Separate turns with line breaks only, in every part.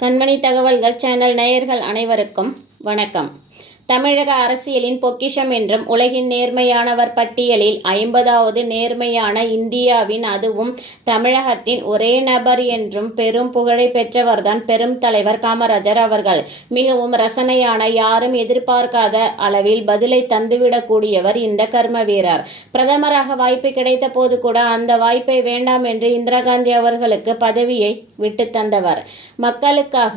கண்மணி தகவல்கள் சேனல் நேயர்கள் அனைவருக்கும் வணக்கம். தமிழக அரசியலின் பொக்கிஷம் என்றும் உலகின் நேர்மையானவர் பட்டியலில் ஐம்பதாவது நேர்மையான இந்தியாவின் அதுவும் தமிழகத்தின் ஒரே நபர் என்றும் பெரும் புகழை பெற்றவர்தான் பெரும் தலைவர் காமராஜர் அவர்கள். மிகவும் ரசனையான யாரும் எதிர்பார்க்காத அளவில் பதிலை தந்துவிடக்கூடியவர் இந்த கர்ம வீரர் பிரதமராக வாய்ப்பு கிடைத்த போது கூட அந்த வாய்ப்பை வேண்டாம் என்று இந்திரா காந்தி அவர்களுக்கு பதவியை விட்டு தந்தவர். மக்களுக்காக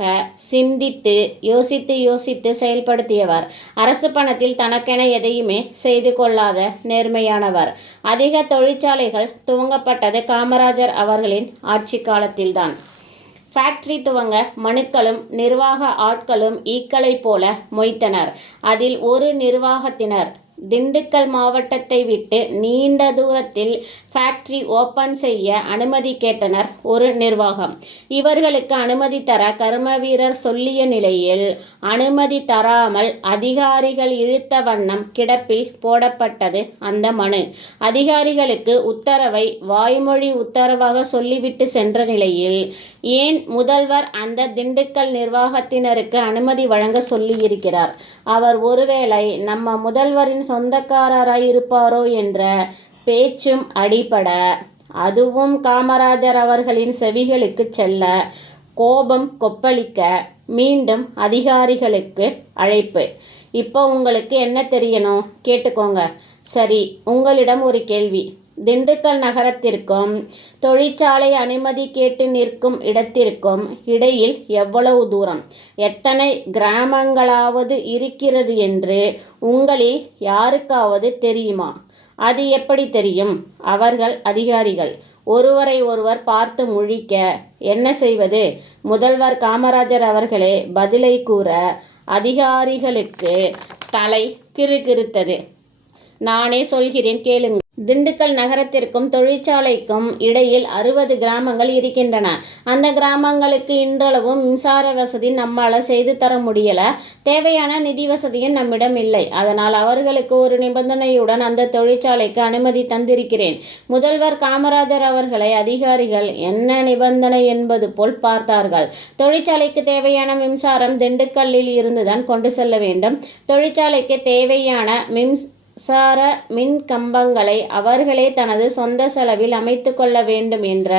சிந்தித்து யோசித்து யோசித்து செயல்படுத்தியவர். அரசு பணத்தில் தனக்கென எதையுமே செய்து கொள்ளாத நேர்மையானவர். அதிக தொழிற்சாலைகள் துவங்கப்பட்டது காமராஜர் அவர்களின் ஆட்சி காலத்தில்தான். ஃபேக்டரி துவங்க மனுக்களும் நிர்வாக ஆட்களும் ஈக்களை போல மொய்த்தனர். அதில் ஒரு நிர்வாகத்தினர் திண்டுக்கல் மாவட்டத்தை விட்டு நீண்ட தூரத்தில் ஃபேக்டரி ஓப்பன் செய்ய அனுமதி கேட்டனர் ஒரு நிர்வாகம். இவர்களுக்கு அனுமதி தர கர்மவீரர் சொல்லிய நிலையில் அனுமதி தராமல் அதிகாரிகள் இழுத்த வண்ணம் கிடப்பில் போடப்பட்டது அந்த மனு. அதிகாரிகளுக்கு உத்தரவை வாய்மொழி உத்தரவாக சொல்லிவிட்டு சென்ற நிலையில் ஏன் முதல்வர் அந்த திண்டுக்கல் நிர்வாகத்தினருக்கு அனுமதி வழங்க சொல்லியிருக்கிறார்? அவர் ஒருவேளை நம்ம முதல்வரின் சொந்தக்காரராய் இருப்பாரோ என்ற பேச்சும் அடிபட அதுவும் காமராஜர் அவர்களின் செவிகளுக்கு செல்ல கோபம் கொப்பளிக்க மீண்டும் அதிகாரிகளுக்கு அழைப்பு. இப்போ உங்களுக்கு என்ன தெரியணும்? கேட்டுக்கோங்க. சரி உங்களிடம் ஒரு கேள்வி. திண்டுக்கல் நகரத்திற்கும் தொழிற்சாலை அனுமதி கேட்டு நிற்கும் இடத்திற்கும் இடையில் எவ்வளவு தூரம்? எத்தனை கிராமங்களாவது இருக்கிறது என்று உங்களில் யாருக்காவது தெரியுமா? அது எப்படி தெரியும்? அவர்கள் அதிகாரிகள். ஒருவரை ஒருவர் பார்த்து முழிக்க என்ன செய்வது? முதல்வர் காமராஜர் அவர்களே பதிலை கூற அதிகாரிகளுக்கு தலை கிறுகிறுத்தது. நானே சொல்கிறேன் கேளுங்கள் திண்டுக்கல் நகரத்திற்கும் தொழிற்சாலைக்கும் இடையில் அறுபது கிராமங்கள் இருக்கின்றன. அந்த கிராமங்களுக்கு இன்றளவும் மின்சார வசதி நம்மால் செய்து தர முடியல. தேவையான நிதி வசதியும் நம்மிடம் இல்லை. அதனால் அவர்களுக்கு ஒரு நிபந்தனையுடன் அந்த தொழிற்சாலைக்கு அனுமதி தந்திருக்கிறேன். முதல்வர் காமராஜர் அவர்களை அதிகாரிகள் என்ன நிபந்தனை என்பது போல் பார்த்தார்கள். தொழிற்சாலைக்கு தேவையான மின்சாரம் திண்டுக்கல்லில் இருந்துதான் கொண்டு செல்ல வேண்டும். தொழிற்சாலைக்கு தேவையான மின்ஸ் மின்சார மின் கம்பங்களை அவர்களே தனது சொந்த செலவில் அமைத்து கொள்ள வேண்டும் என்ற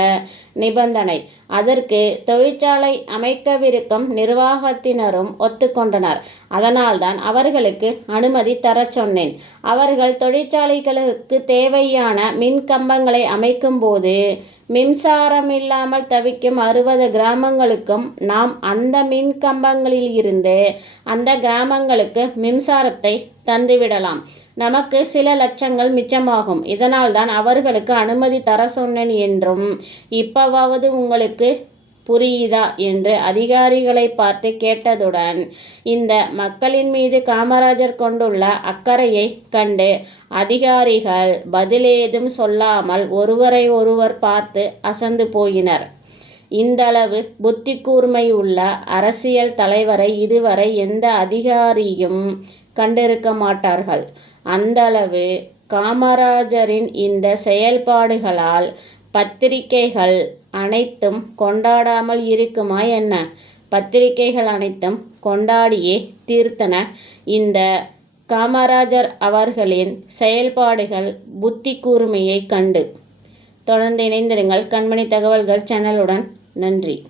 நிபந்தனை. அதற்கு தொழிற்சாலை அமைக்கவிருக்கும் நிர்வாகத்தினரும் ஒத்துக்கொண்டனர். அதனால்தான் அவர்களுக்கு அனுமதி தரச் சொன்னேன். அவர்கள் தொழிற்சாலைகளுக்கு தேவையான மின் கம்பங்களை அமைக்கும்போது மின்சாரம் இல்லாமல் தவிக்கும் அறுபது கிராமங்களுக்கும் நாம் அந்த மின் கம்பங்களில் இருந்து அந்த கிராமங்களுக்கு மின்சாரத்தை தந்துவிடலாம். நமக்கு சில லட்சங்கள் மிச்சமாகும். இதனால்தான் அவர்களுக்கு அனுமதி தர சொன்னேன் என்றும் இப்பவாவது உங்களுக்கு புரியுதா என்று அதிகாரிகளை பார்த்து கேட்டதுடன் இந்த மக்களின் மீது காமராஜர் கொண்டுள்ள அக்கறையை கண்டு அதிகாரிகள் பதிலேதும் சொல்லாமல் ஒருவரை ஒருவர் பார்த்து அசந்து போயினர். இந்தளவு புத்தி கூர்மை உள்ள அரசியல் தலைவரை இதுவரை எந்த அதிகாரியும் கண்டிருக்க மாட்டார்கள். அந்தளவு காமராஜரின் இந்த செயல்பாடுகளால் பத்திரிகைகள் அனைத்தும் கொண்டாடாமல் இருக்குமா என்ன? பத்திரிகைகள் அனைத்தும் கொண்டாடியே தீர்த்தன. இந்த காமராஜர் அவர்களின் செயல்பாடுகள் புத்தி கூர்மையை கண்டு. தொடர்ந்து இணைந்திருங்கள் கண்மணி தகவல்கள் சேனலுடன். நன்றி.